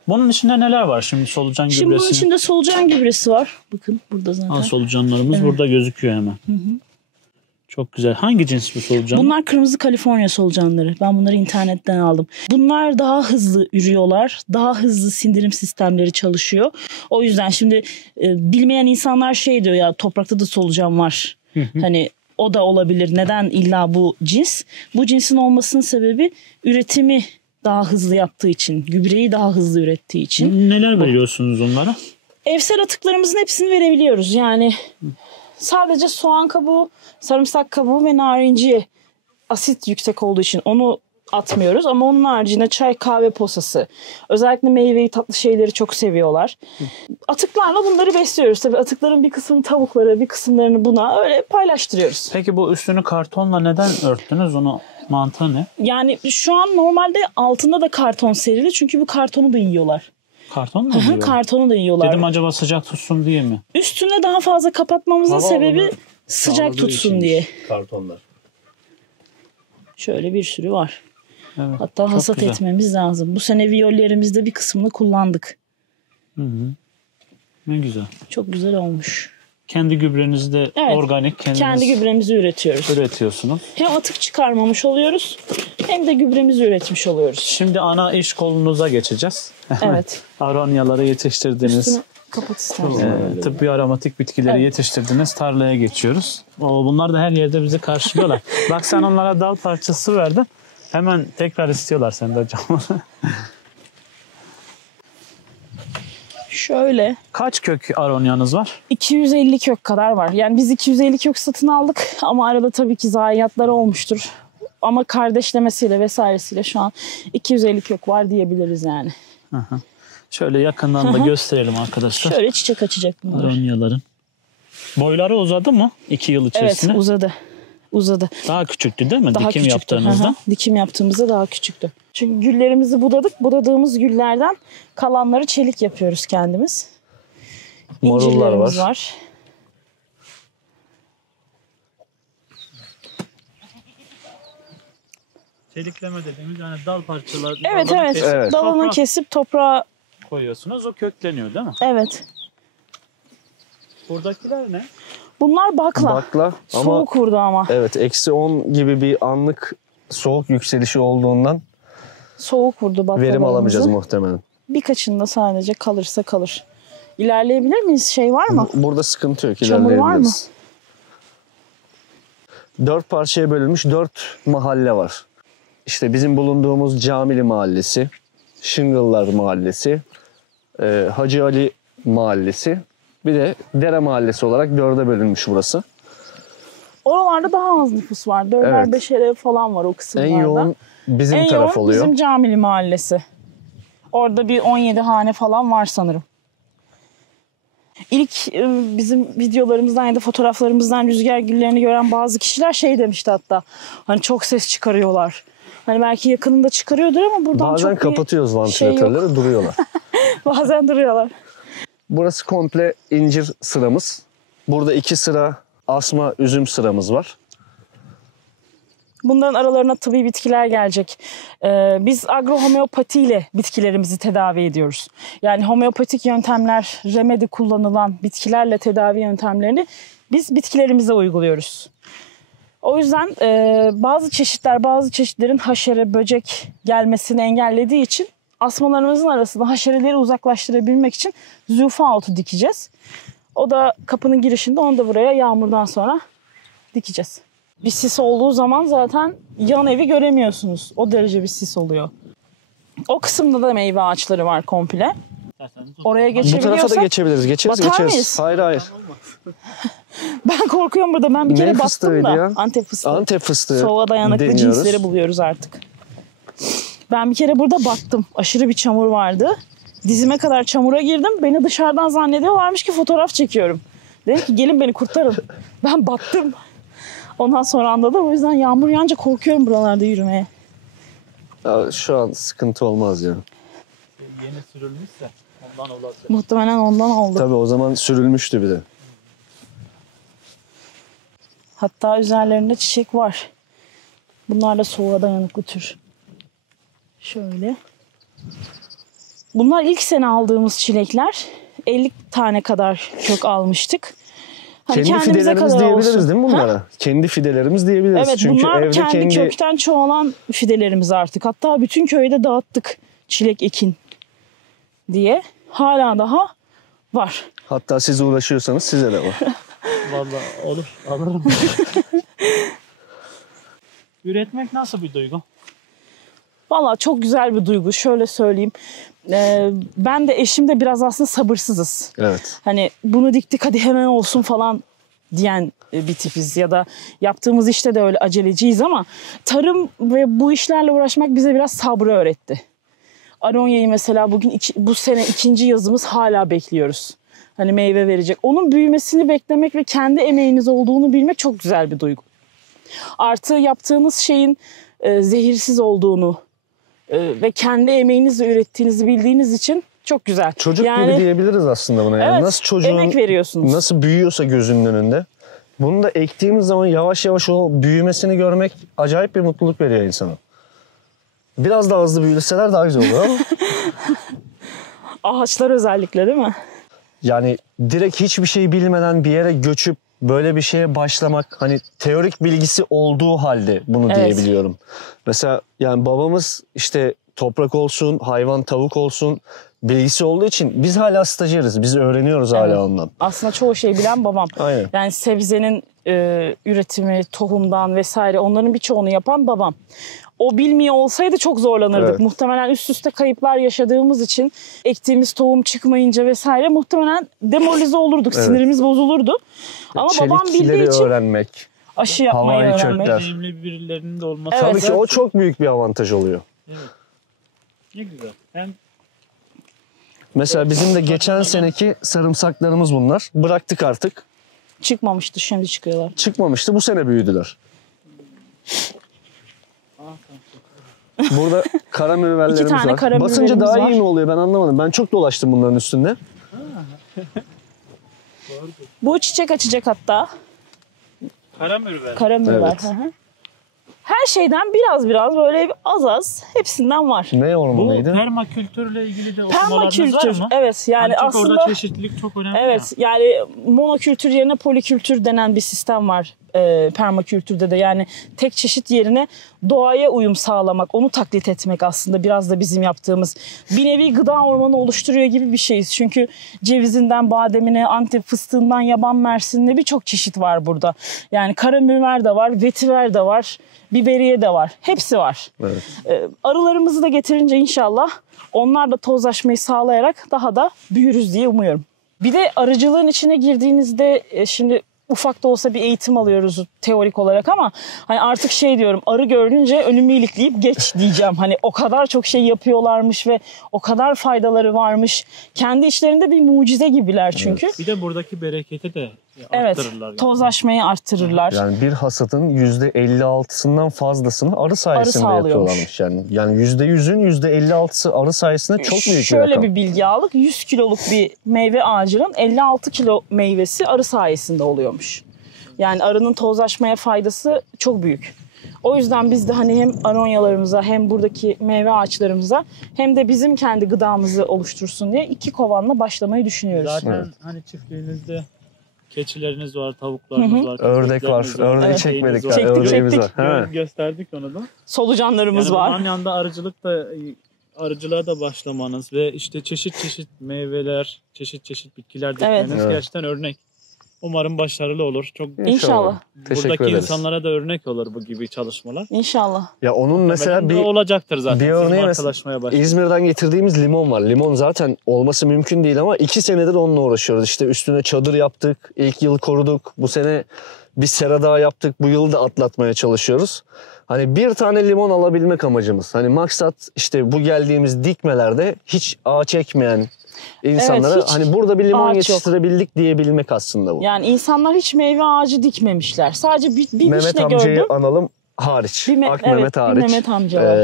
Bunun içinde neler var şimdi solucan Şimdi bunun gübresi? içinde solucan gübresi var. Bakın burada zaten. Solucanlarımız burada gözüküyor hemen. Çok güzel. Hangi cins bu solucan? Bunlar kırmızı Kaliforniya solucanları. Ben bunları internetten aldım. Bunlar daha hızlı ürüyorlar. Daha hızlı sindirim sistemleri çalışıyor. O yüzden şimdi bilmeyen insanlar şey diyor ya toprakta da solucan var. Hani o da olabilir. Neden illa bu cins? Bu cinsin olmasının sebebi üretimi daha hızlı yaptığı için. Gübreyi daha hızlı ürettiği için. Neler veriyorsunuz onlara? Evsel atıklarımızın hepsini verebiliyoruz. Yani sadece soğan kabuğu, sarımsak kabuğu ve narenciye asit yüksek olduğu için onu atmıyoruz. Ama onun haricinde çay, kahve posası. Özellikle meyveyi, tatlı şeyleri çok seviyorlar. Atıklarla bunları besliyoruz. Tabii atıkların bir kısmını tavuklara, bir kısımlarını buna öyle paylaştırıyoruz. Peki bu üstünü kartonla neden örttünüz? Onu mantığı ne? Yani şu an normalde altında da karton serili. Çünkü bu kartonu da yiyorlar. Karton mu diyor? Kartonu da yiyorlar. Dedim acaba sıcak tutsun diye mi? Üstüne daha fazla kapatmamızın Hava sebebi alanı sıcak sağladığı tutsun için diye. Kartonlar. Şöyle bir sürü var. Evet, Hatta çok hasat güzel. etmemiz lazım. Bu sene viyollerimizde bir kısmını kullandık. Ne güzel. Çok güzel olmuş. Kendi gübrenizi de Evet, organik kendiniz kendi gübremizi üretiyoruz. üretiyorsunuz. Hem atık çıkarmamış oluyoruz hem de gübremizi üretmiş oluyoruz. Şimdi ana iş kolunuza geçeceğiz. Evet. Aronyaları yetiştirdiniz. Üstünü kapat istersen. Tıbbi aromatik bitkileri Evet. yetiştirdiniz. Tarlaya geçiyoruz. Bunlar da her yerde bizi karşılıyorlar. Bak sen onlara dal parçası verdin. Hemen tekrar istiyorlar senden hocam. Şöyle Kaç kök aronyanız var? 250 kök kadar var. Yani biz 250 kök satın aldık ama arada tabii ki zayiatları olmuştur. Ama kardeşlemesiyle vesairesiyle şu an 250 kök var diyebiliriz yani. Şöyle yakından da gösterelim arkadaşlar. Şöyle çiçek açacak bunlar. Aronyaların. Boyları uzadı mı 2 yıl Evet, içerisinde? uzadı. Uzadı. Daha küçüktü değil mi? Daha Dikim küçüktü. yaptığınızda. Hı hı. Dikim yaptığımızda daha küçüktü. Çünkü güllerimizi budadık. Budadığımız güllerden kalanları çelik yapıyoruz kendimiz. Marullar İncirlerimiz var. var. Çelikleme dediğimiz yani dal parçaları. Evet dalını evet. kesip Evet. Dalını toprağa kesip toprağa, koyuyorsunuz. O kökleniyor değil mi? evet. Buradakiler ne? Bunlar bakla. Bakla ama Soğuk vurdu ama. evet -10 gibi bir anlık soğuk yükselişi olduğundan Soğuk vurdu baklalarımızı. verim alamayacağız muhtemelen. Birkaçında sadece kalırsa kalır. İlerleyebilir miyiz? Şey var mı? Burada sıkıntı yok. Çamur var İlerleyebiliriz. 4 parçaya bölünmüş 4 mahalle var. İşte bizim bulunduğumuz Camili Mahallesi, Şıngıllar Mahallesi, Hacı Ali Mahallesi, bir de Dere Mahallesi olarak 4'e bölünmüş burası. Oralarda daha az nüfus var. 4'er Evet. 5'er ev falan var o kısımlarda. En yoğun bizim En taraf yoğun oluyor. bizim Camili Mahallesi. Orada bir 17 hane falan var sanırım. İlk bizim videolarımızdan ya da fotoğraflarımızdan rüzgar güllerini gören bazı kişiler şey demişti hatta. Hani çok ses çıkarıyorlar. Hani belki yakınında çıkarıyordur ama buradan Bazen çok kapatıyoruz bir şey yok. vantilatörleri, duruyorlar. Bazen duruyorlar. Burası komple incir sıramız. Burada 2 sıra asma üzüm sıramız var. Bunların aralarına tıbbi bitkiler gelecek. Biz agrohomeopati ile bitkilerimizi tedavi ediyoruz. Yani homeopatik yöntemler, remedi kullanılan bitkilerle tedavi yöntemlerini biz bitkilerimize uyguluyoruz. O yüzden bazı çeşitlerin haşere, böcek gelmesini engellediği için asmalarımızın arasında haşereleri uzaklaştırabilmek için züfa otu dikeceğiz. O da kapının girişinde, onu da buraya yağmurdan sonra dikeceğiz. Bir sis olduğu zaman zaten yan evi göremiyorsunuz. O derece bir sis oluyor. O kısımda da meyve ağaçları var komple. Oraya Bu tarafa da geçebiliyorsak geçebiliriz. Geçeriz Batar geçeriz. mıyız? Hayır hayır. ben korkuyorum burada. Ben bir kere Ne battım fıstığıydı da. ya? Antep fıstığı. Antep fıstığı Soğuğa dayanıklı deniyoruz. cinsleri buluyoruz artık. Ben bir kere burada battım. Aşırı bir çamur vardı. Dizime kadar çamura girdim. Beni dışarıdan zannediyorlarmış ki fotoğraf çekiyorum. Dedim ki gelin beni kurtarın. Ben battım. Ondan sonra anladım. O yüzden yağmur yağınca korkuyorum buralarda yürümeye. Ya, şu an sıkıntı olmaz ya. Yeni sürülmüşse ondan olabilir. Muhtemelen ondan oldu. Tabii o zaman sürülmüştü bir de. Hatta üzerlerinde çiçek var. Bunlar da soğuğa dayanıklı tür. Şöyle. Bunlar ilk sene aldığımız çilekler. 50 tane kadar kök almıştık. Hani Kendi kendimize fidelerimiz kadar diyebiliriz olsun. değil mi Ha? bunlara? Kendi fidelerimiz diyebiliriz. Evet, Çünkü bunlar evde kendi kökten çoğalan fidelerimiz artık. Hatta bütün köyde dağıttık çilek ekin diye. Hala daha var. Hatta siz uğraşıyorsanız size de var. Vallahi olur. Alırım. Üretmek nasıl bir duygu? Vallahi çok güzel bir duygu. Şöyle söyleyeyim. Ben de eşim de biraz aslında sabırsızız. Evet. Hani bunu diktik hadi hemen olsun falan diyen bir tipiz. Ya da yaptığımız işte de öyle aceleciyiz ama tarım ve bu işlerle uğraşmak bize biraz sabrı öğretti. Aronya'yı mesela bu sene 2. yazımız hala bekliyoruz. Hani meyve verecek. Onun büyümesini beklemek ve kendi emeğiniz olduğunu bilmek çok güzel bir duygu. Artı yaptığınız şeyin zehirsiz olduğunu ve kendi emeğinizle ürettiğinizi bildiğiniz için çok güzel. Çocuk gibi diyebiliriz aslında buna. Yani Evet, nasıl çocuğun emek veriyorsunuz. nasıl büyüyorsa gözünün önünde. Bunu da ektiğimiz zaman yavaş yavaş o büyümesini görmek acayip bir mutluluk veriyor insana. Biraz daha hızlı büyüseler daha güzel olur ama. Ağaçlar özellikle değil mi? Yani direkt hiçbir şey bilmeden bir yere göçüp böyle bir şeye başlamak, hani teorik bilgisi olduğu halde bunu Evet. diyebiliyorum. Mesela yani babamız işte toprak olsun, hayvan, tavuk olsun bilgisi olduğu için biz hala stajyeriz. Biz öğreniyoruz hala Evet. ondan. Aslında çoğu şeyi bilen babam. Aynen. Yani sebzenin üretimi, tohumdan vesaire onların birçoğunu yapan babam. O bilmiyor olsaydı çok zorlanırdık. Evet. Muhtemelen üst üste kayıplar yaşadığımız için ektiğimiz tohum çıkmayınca vesaire muhtemelen demoralize olurduk. Evet. Sinirimiz bozulurdu. Ama babam bildiği Çelikleri için öğrenmek. aşı yapmayı havai öğrenmek. kökler. Deneyimli birilerinin de olması. Evet. Tabii ki o çok büyük bir avantaj oluyor. Ne güzel. Hem Mesela bizim de geçen seneki sarımsaklarımız bunlar. Bıraktık artık. Çıkmamıştı, şimdi çıkıyorlar. Çıkmamıştı. Bu sene büyüdüler. Burada kara mürvellerimiz İki tane var. kara Basınca mürvelimiz daha var. iyi mi oluyor ben anlamadım. Ben çok dolaştım bunların üstünde. Bu çiçek açacak hatta. karamürver. Karamürver. Evet. Hı hı. Her şeyden biraz böyle az hepsinden var. Ne Bu ormanıydı? permakültürle ilgili de okumalarınız var Permakültür. mı? Evet yani Hani çünkü aslında orada çeşitlilik çok önemli. evet yani monokültür yerine polikültür denen bir sistem var permakültürde de. Yani tek çeşit yerine doğaya uyum sağlamak, onu taklit etmek aslında biraz da bizim yaptığımız. Bir nevi gıda ormanı oluşturuyor gibi bir şeyiz. Çünkü cevizinden bademine, Antep fıstığından yaban mersinine birçok çeşit var burada. Yani karamürver de var, vetiver de var, biberiye de var. Hepsi var. Evet. Arılarımızı da getirince inşallah onlar da tozlaşmayı sağlayarak daha da büyürüz diye umuyorum. Bir de arıcılığın içine girdiğinizde şimdi ufak da olsa bir eğitim alıyoruz teorik olarak ama hani artık şey diyorum, arı görünce önümü ilikleyip geç diyeceğim. Hani o kadar çok şey yapıyorlarmış ve o kadar faydaları varmış. Kendi işlerinde bir mucize gibiler çünkü. Bir de buradaki bereketi de Evet, arttırırlar. Yani. tozlaşmayı arttırırlar. Yani bir hasatın %56'sından fazlasını arı sayesinde sağlıyormuş. yapıyorlarmış. Yani %100'ün %56'sı arı sayesinde çok büyük bir Şöyle rakam. bir bilgi aldık. 100 kiloluk bir meyve ağacının 56 kilo meyvesi arı sayesinde oluyormuş. Yani arının tozlaşmaya faydası çok büyük. O yüzden biz de hani hem aronyalarımıza hem buradaki meyve ağaçlarımıza hem de bizim kendi gıdamızı oluştursun diye 2 kovanla başlamayı düşünüyoruz. Zaten Evet. hani çiftliğinizde keçileriniz var, tavuklarınız var, Ördek var. köpekleriniz Ördeği Evet. çekmedik. şeyiniz var. Çektik, Ördeğimiz çektik. var. He. Gösterdik onu da. Solucanlarımız Yani var. bunların yanında arıcılığa da başlamanız ve işte çeşit meyveler, çeşit bitkiler dikmeniz Evet. gerçekten örnek. Umarım başarılı olur. Çok İnşallah. Teşekkür buradaki ederiz. insanlara da örnek olur bu gibi çalışmalar. İnşallah. Ya onun mesela Mesela olacaktır zaten. bir Siz örneği markalaşmaya başlayın. İzmir'den getirdiğimiz limon var. Limon zaten olması mümkün değil ama 2 senedir onunla uğraşıyoruz. İşte üstüne çadır yaptık. İlk yıl koruduk. Bu sene bir sera daha yaptık. Bu yılı da atlatmaya çalışıyoruz. Hani bir tane limon alabilmek amacımız. Hani maksat işte bu geldiğimiz dikmelerde hiç ağaç ekmeyen insanlara Evet, hiç hani burada bir limon ağaç yok. yetiştirebildik diyebilmek aslında bu. Yani insanlar hiç meyve ağacı dikmemişler. Sadece bir Mehmet vişne amcayı gördüm. analım hariç. Evet, Mehmet bir hariç. Mehmet amca var.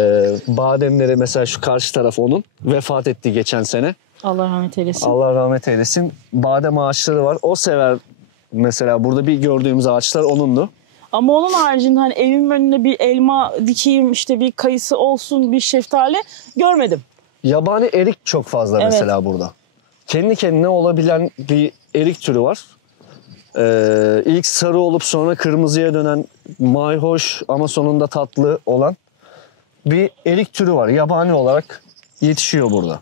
Bademleri mesela şu karşı taraf onun. Vefat etti geçen sene. Allah rahmet eylesin. Allah rahmet eylesin. Badem ağaçları var. O sever mesela burada bir gördüğümüz ağaçlar onundu. Ama onun haricinde hani evimin önüne bir elma dikeyim, işte bir kayısı olsun, bir şeftali görmedim. Yabani erik çok fazla Evet. mesela burada. Kendi kendine olabilen bir erik türü var. İlk sarı olup sonra kırmızıya dönen mayhoş ama sonunda tatlı olan bir erik türü var. Yabani olarak yetişiyor burada.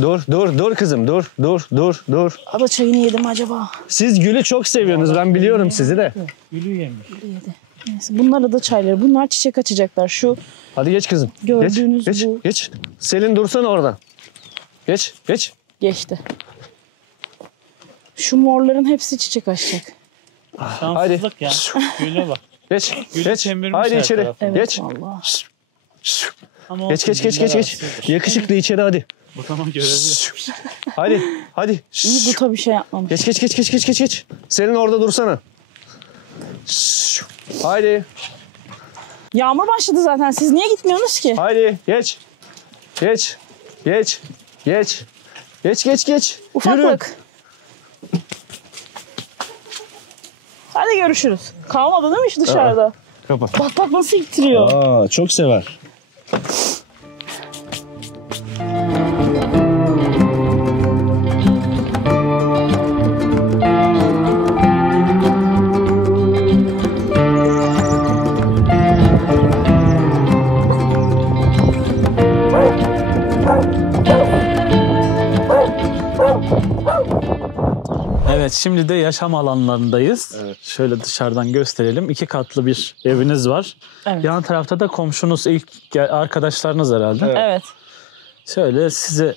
Dur kızım dur. Ada çayını yedim acaba? Siz gülü çok seviyorsunuz ben biliyorum sizi de. Gülü yemiş. Yedi. Neyse, bunlar da çayları. Bunlar çiçek açacaklar. Şu Hadi geç kızım. Gördüğünüz geç, bu. Geç. Selin dursana oradan. Geç. geçti. Şu morların hepsi çiçek açacak. Şanssızlık ya. Güle bak. Geç. Gülü Geç. kemirmiş Haydi her içeri. tarafı. Evet Geç. vallahi. Ama Geç. olsun, güller rahatsızdır. Yakışıklı içeri hadi. Bu zaman görevi. Hadi. İyi bu tabii şey yapmamış. Geç. Selin orada dursana. Haydi. Yağmur başladı zaten. Siz niye gitmiyorsunuz ki? Haydi. Geç. Yürü. Ufaklık. Hadi görüşürüz. Kalmadı değil mi iş dışarıda? Kapat. Bak nasıl ittiriyor. Aa, çok sever. Evet, şimdi de yaşam alanlarındayız. Evet. Şöyle dışarıdan gösterelim. 2 katlı bir eviniz var. Evet. Yan tarafta da komşunuz, arkadaşlarınız herhalde. Evet. Evet. Şöyle size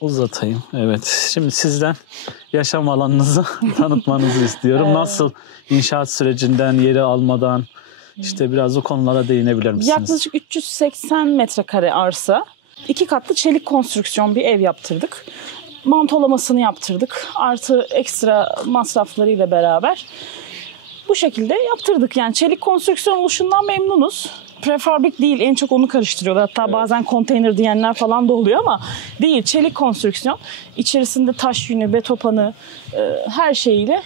uzatayım. Evet. Şimdi sizden yaşam alanınızı tanıtmanızı istiyorum. Nasıl inşaat sürecinden, yeri almadan işte biraz o konulara değinebilir misiniz? Yaklaşık 380 metrekare arsa. 2 katlı çelik konstrüksiyon bir ev yaptırdık. Mantolamasını yaptırdık. Artı ekstra masraflarıyla beraber. Bu şekilde yaptırdık. Yani çelik konstrüksiyon oluşundan memnunuz. Prefabrik değil, en çok onu karıştırıyorlar. Hatta bazen konteyner diyenler falan da oluyor ama değil. Çelik konstrüksiyon. İçerisinde taş yünü, betopanı, her şeyiyle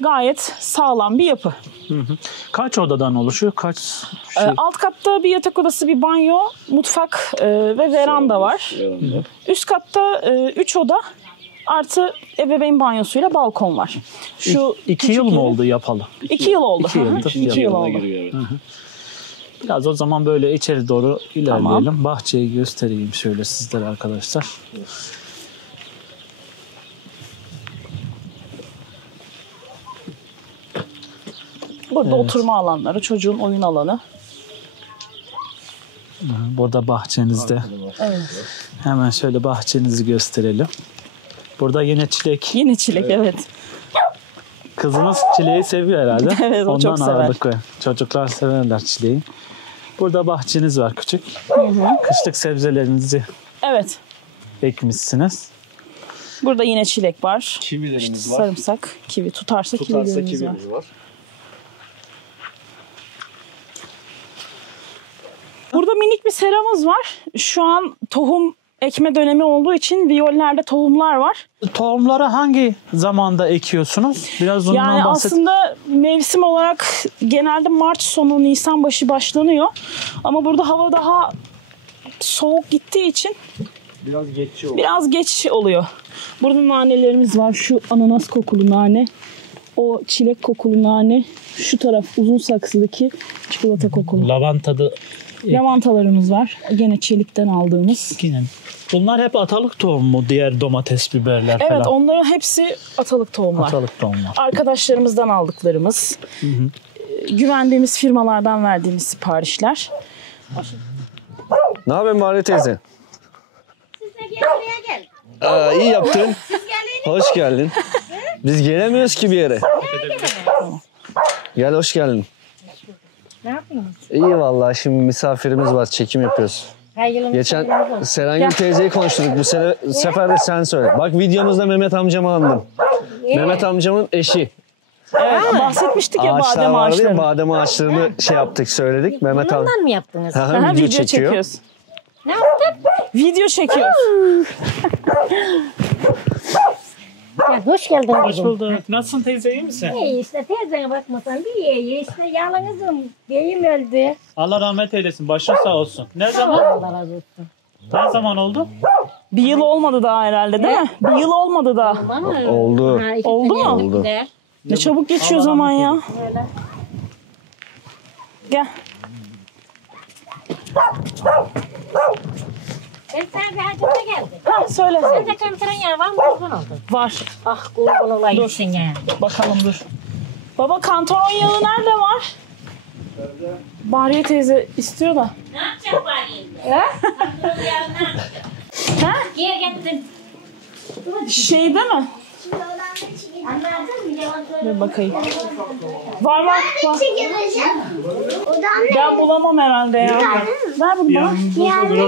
gayet sağlam bir yapı. Kaç odadan oluşuyor? Kaç Alt katta bir yatak odası, bir banyo, mutfak ve veranda var. Üst katta 3 oda artı ebeveyn banyosuyla balkon var. Şu 2 yıl küçük mü evi- oldu yapalı? 2 yıl oldu. 2 yıldır. 2 yıl oldu. Giriyor, evet. Biraz o zaman böyle içeri doğru ilerleyelim. Bahçeyi göstereyim şöyle sizlere arkadaşlar. Burada oturma alanları, çocuğun oyun alanı. Burada bahçenizde. Evet. Hemen şöyle bahçenizi gösterelim. Burada yine çilek. Yine çilek, evet. Kızınız çileği seviyor herhalde. Evet, o Ondan çok sever. ağırlık ver. Çocuklar severler çileği. Burada bahçeniz var küçük. Kışlık sebzelerinizi Evet. ekmişsiniz. Burada yine çilek var. Kivilerimiz var. Sarımsak, kivi. Tutarsa Tutarsa kivilerimiz var. kivimiz var. Burada minik bir seramız var. Şu an tohum ekme dönemi olduğu için viyollerde tohumlar var. Tohumları hangi zamanda ekiyorsunuz? Biraz ondan Yani bahset. aslında mevsim olarak genelde Mart sonu, Nisan başı başlanıyor. Ama burada hava daha soğuk gittiği için Biraz geçiyor. biraz geç oluyor. Burada nanelerimiz var. Şu ananas kokulu nane. O çilek kokulu nane. Şu taraf uzun saksıdaki çikolata kokulu. Lavantadı. Lavantalarımız var. Gene çelikten aldığımız. Bunlar hep atalık tohum mu? Diğer domates, biberler falan. Evet, onların hepsi atalık tohumlar. Atalık tohumlar. Arkadaşlarımızdan aldıklarımız. Güvendiğimiz firmalardan verdiğimiz siparişler. Ne yapayım Bahriye teyze? Siz de gel buraya gel. İyi yaptın. Siz gelin. Hoş geldin. Biz gelemiyoruz ki bir yere. Gel hoş geldin. Ne yapıyorsunuz? İyi vallahi şimdi misafirimiz var. Çekim yapıyoruz. Geçen Serengil teyzeyi konuştuk. Bu sefer de sen söyle. Bak videomuzda Mehmet amcamı andım. Mehmet amcamın eşi. Evet, bahsetmiştik ya Ağaçlar badem vardı ya, ağaçları. badem ağaçlarını şey yaptık, söyledik. Mehmet amca. Bundan mı yaptınız? Aha, video çekiyor. çekiyoruz. Ne yaptın? Video çekiyoruz. Ya, hoş geldin. Hoş bulduk. Nasılsın teyze, iyi misin? İyi işte teyzene bakmasan bir iyi işte yalnızım. Beyim öldü. Allah rahmet eylesin. Başın sağ olsun. Ne Allah zaman? razı olsun. Ne zaman oldu? Bir yıl olmadı daha herhalde değil mi? Bir yıl olmadı daha. Bana Oldu. Oldu mu? Oldu. Ne çabuk geçiyor zaman ya. Öyle. Gel. Ben sana bir hacımda geldim. Ha, söyle. Sen de kantıran yer var mı? Kurban oldun. Var. Ah kurban olayım sen ya. Bakalım dur. Baba kantaron yağı nerede var? Bahriye teyze istiyor da. Ne yapacak bari? Ha? Gel getirdim. Şeyde mi? Anladın mı? Yalan söyle. Dur bakayım. Var var. Çekileceğim. Ben bulamam herhalde ya. Ver bunu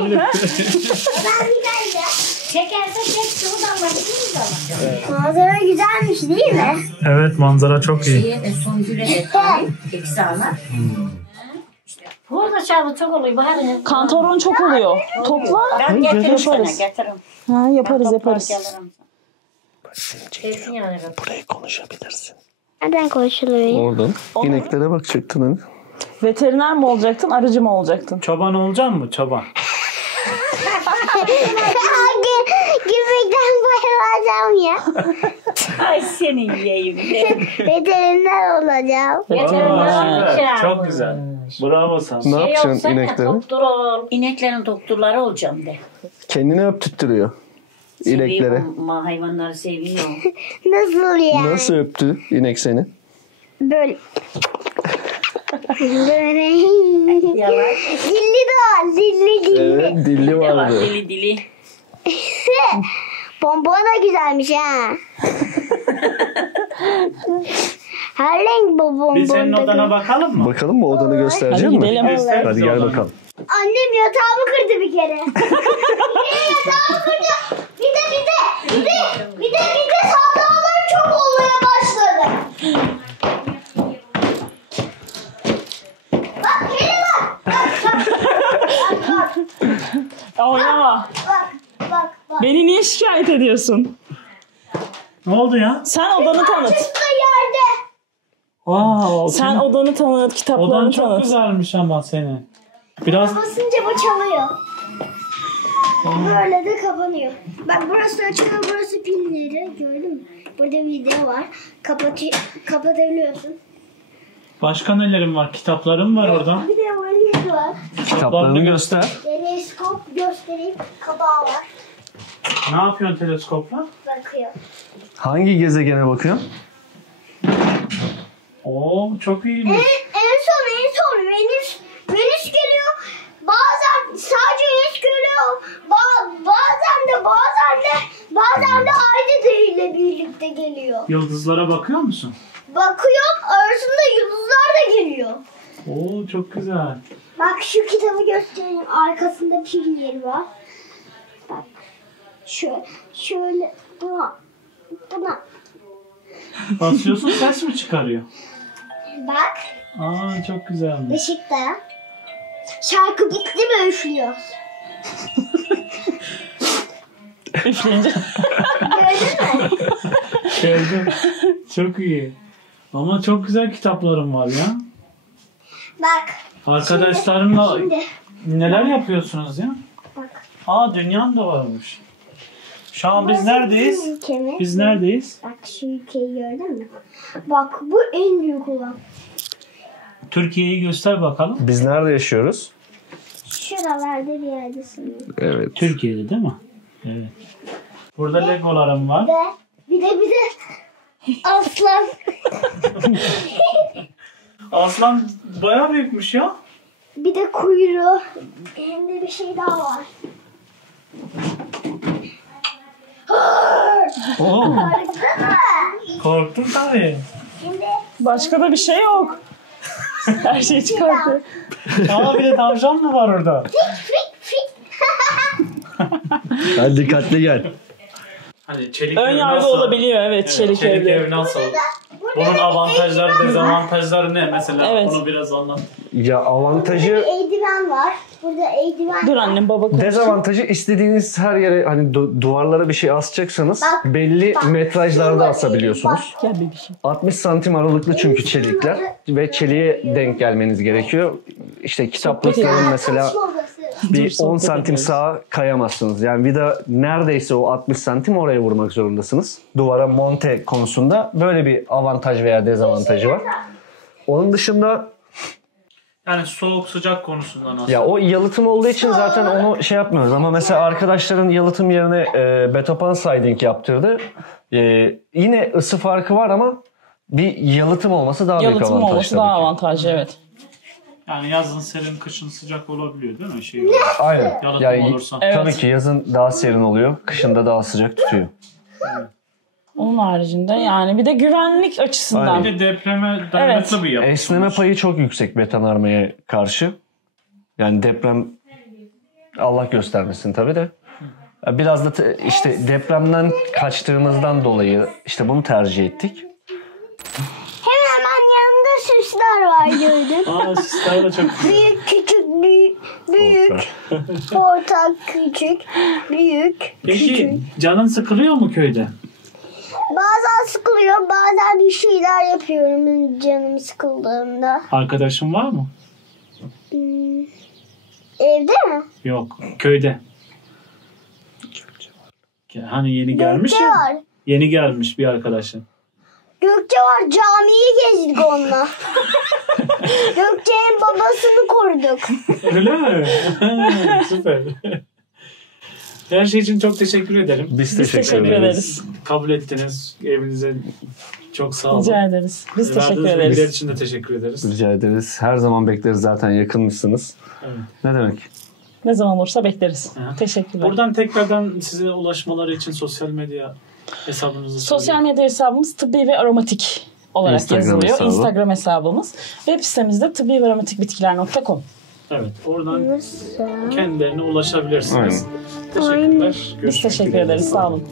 bana. Çekerse çek şuradan bakayım da. Manzara güzelmiş değil mi? Evet, manzara çok iyi. Son güre eksi ana. Burada çabuk çok oluyor. Baharın. Kantaron çok oluyor. Topla. Ben getiririm sana Yaparız. getiririm. Ha, yaparız Toplar yaparız. gelirim. Kesin yani. Burayı konuşabilirsin. Nereden konuşuluyor? Oradan. İneklere bakacaktın hani. Veteriner mi olacaktın, arıcı mı olacaktın? Çoban olacak mı? Çoban. Gülmekten bayılacağım ya. Ay senin yiyeyim. Veteriner olacağım. Süper, çok güzel. Bravo sana. Ne yapacaksın inekleri? Doktor ol. İneklerin doktorları olacağım de. Kendini öptürtüyor. İneklere. Hayvanları seviyor. Nasıl yani? Nasıl öptü inek seni? Böyle. Böyle. Yalan. Dilli de var. Dilli. Evet, dilli Ne var vardı. dili. Pompon da güzelmiş ha. Her renk bu bonbon. Bir senin odana bakalım mı? Bakalım mı odanı göstereceğim Hadi mi? gidelim. Hadi gel bakalım. Annem yatağımı kırdı bir kere. Yatağımı kırdı. Bir de hataları çok olmaya başladı. Bak geri bak. Oynama. Bak. Beni niye şikayet ediyorsun? Ne oldu ya? Sen odanı tanıt. Çıktı yerde. Aa, Sen odanı tanıt, odan kitaplarını çok tanıt. güzelmiş ama senin. Biraz Basınca bu çalıyor. Böyle de kapanıyor. Bak burası açılıyor, burası pilleri. Gördün mü? Burada video var. Kapatabiliyorsun. başka nelerin var? Kitapların var orada. Bir de valiz var. Kitaplarını göster. Teleskop göstereyim. Kapağı var. Ne yapıyorsun teleskopla? Bakıyor. Hangi gezegene bakıyorsun? Oo, çok iyiymiş. En son Venüs geliyor. Bazen sadece Venüs geliyor. Bazen de Ay ile birlikte geliyor. Yıldızlara bakıyor musun? Bakıyorum arasında yıldızlar da geliyor. Oo, çok güzel. Bak şu kitabı göstereyim. Arkasında pil yeri var. Bak. Şöyle buna. Basıyorsun, ses mi çıkarıyor? Bak. Aa, çok güzelmiş. Işıkta. Şarkı bitti mi üflüyor. Üfleyince. Gördün mü? Gördüm. Çok iyi. Ama çok güzel kitaplarım var ya. Bak. Arkadaşlarınla Şimdi. neler yapıyorsunuz ya? Bak. Aa, dünyan da varmış. Şu an biz neredeyiz? Ülke mi? Biz neredeyiz? Bak şu ülkeyi gördün mü? Bak bu en büyük olan. Türkiye'yi göster bakalım. Biz nerede yaşıyoruz? Şuralarda bir yerde sanırım. Evet. Türkiye'de değil mi? Evet. Burada legolarım var. Bir de aslan. Aslan bayağı büyükmüş ya. Bir de kuyruğu. Elimde bir şey daha var. Oo, Gördün mü? korktum tabii. Şimdi Başka da bir şey yok. Her şeyi çıkartıyor. Aa, bir de tavşan mı var orada? fik. Hadi dikkatli gel. Hani çelik Ön ev yargı nasıl? olabiliyor evet, çelik evde. ev nasıl? Bunun avantajları, dezavantajları ne mesela? Evet. Onu biraz anlat. Ya avantajı, Eldiven var. Burada eldiven Dur var. annem baba konuşsun. dezavantajı istediğiniz her yere hani duvarlara bir şey asacaksanız Bak, belli bak. metrajlarda Bak. asabiliyorsunuz. Gel bebişim. 60 santim aralıklı çünkü çelikler ve çeliğe denk gelmeniz gerekiyor. İşte kitaplıkların mesela Çalışma odası. bir Dur, 10 sohbet santim ediyoruz. sağa kayamazsınız. Yani vida neredeyse o 60 santim oraya vurmak zorundasınız. Duvara monte konusunda böyle bir avantaj veya dezavantajı var. Onun dışında Yani soğuk sıcak konusunda nasıl? ya o yalıtım olduğu için zaten onu şey yapmıyoruz. Ama mesela arkadaşların yalıtım yerine betopan siding yaptırdı. Yine ısı farkı var ama bir yalıtım olması daha büyük Yalıtım avantaj olması tabii daha ki. avantajlı evet. Yani yazın serin, kışın sıcak olabiliyor değil mi? Aynen. Yalıtım Yani olursa. Evet. tabii ki yazın daha serin oluyor. Kışın da daha sıcak tutuyor. Onun haricinde yani bir de güvenlik açısından. Aynen. Bir de depreme dayanıklı bir yapı. Esneme payı çok yüksek betonarmeye karşı. Yani deprem Allah göstermesin tabii de. Biraz da işte depremden kaçtığımızdan dolayı işte bunu tercih ettik. Hemen yanında süsler var gördün. Aa, sistem de çok güzel. Büyük küçük büyük. Orta küçük büyük Peki küçük. canın sıkılıyor mu köyde? Bazen sıkılıyor, bazen bir şeyler yapıyorum canım sıkıldığında. Arkadaşın var mı? Evde mi? Yok. Köyde. Hani yeni gelmiş Gökçe ya. var. Yeni gelmiş bir arkadaşın. Gökçe var, camiyi gezdik onunla. Gökçe'nin babasını koruduk. Öyle mi? Süper. Her şey için çok teşekkür ederim. Biz Biz teşekkür ederiz. Kabul ettiniz. Evinize çok sağ olun. Rica ederiz. Biz teşekkür Verdiğiniz bilgiler ederiz. için de teşekkür ederiz. Rica ederiz. Her zaman bekleriz, zaten yakınmışsınız. Evet. Ne demek? Ne zaman olursa bekleriz. Aha. Teşekkürler. Buradan tekrardan size ulaşmaları için sosyal medya hesabınızı Sosyal medya hesabımız tıbbi ve aromatik olarak Instagram yazılıyor. hesabı. Instagram hesabımız. Web sitemizde tıbbi ve aromatikbitkiler.com. Evet, oradan kendilerine ulaşabilirsiniz. Aynen. Teşekkürler. Biz Görüşmek teşekkür dileğiyle. ederiz. Sağ olun.